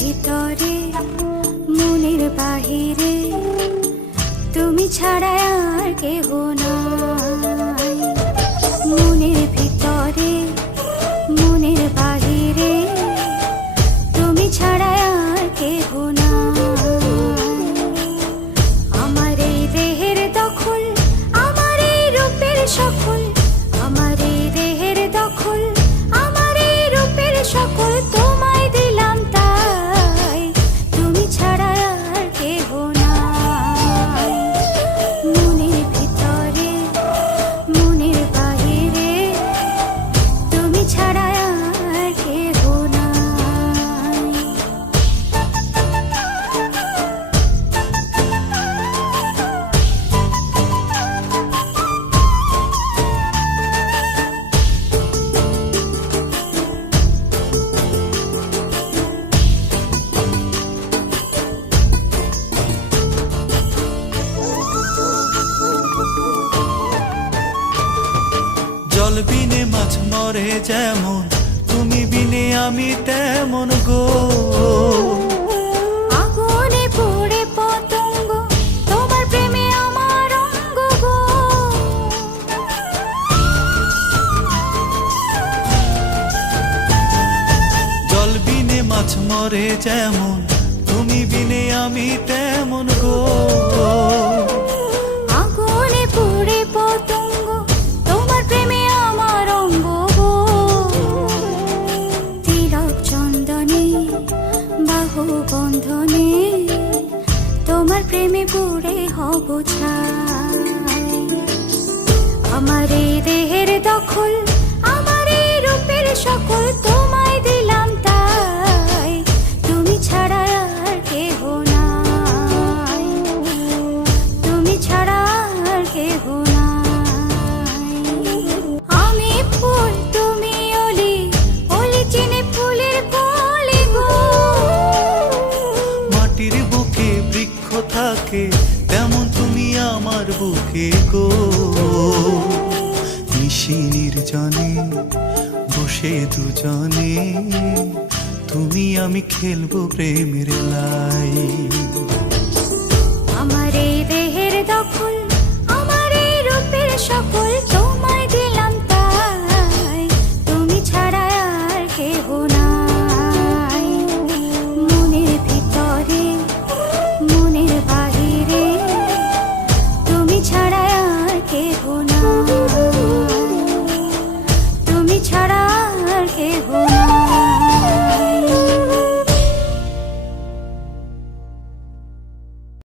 ভিতরে মনের বাহিরে তুমি ছাড়া আর কেহ নাই। মনের ভিতরে মনের বাহিরে তুমি ছাড়া আর কেহ নাই। আমার এই দেহের দখল, আমার এই রূপের সকল, আমার এই দেহের দখল, আমার এই রূপের সকল তোমায় দিলাম তাই, তুমি ছাড়া আর কেহ নাই। মনের ভিতরে মনের বাহিরে তুমি ছাড়া আর কেহ নাই। জল বিনে মাছ মরে যেমন, তুমি বিনে আমি তেমন গো। আগুনে পুড়ে পতঙ্গ, তোমার প্রেমে আমার অঙ্গ গো। জল বিনে মাছ মরে যেমন, তুমি বিনে আমি তেমন গো। আগুনে পুড়ে পতঙ্গ, তোমার প্রেমে আমার অঙ্গ গো। তিলক চন্দনে বাহু বন্ধনে তোমার প্রেমে পুড়ে হব ছাই। আমার এই দেহের দখল, আমার এই রূপের সকল তোমায় দিলাম তাই, তুমি ছাড়া আর কেহ নাই, তুমি ছাড়া আর কেহ নাই। আমি ফুল তুমি অলি, অলি চিনে ফুলের কলি গো। মাটির বুকে বৃক্ষ থাকে তেমন তুমি আমার বুকে গো। নিশি নির্জনে বসে দুজনে তুমি আমি খেলবো প্রেমের লাই।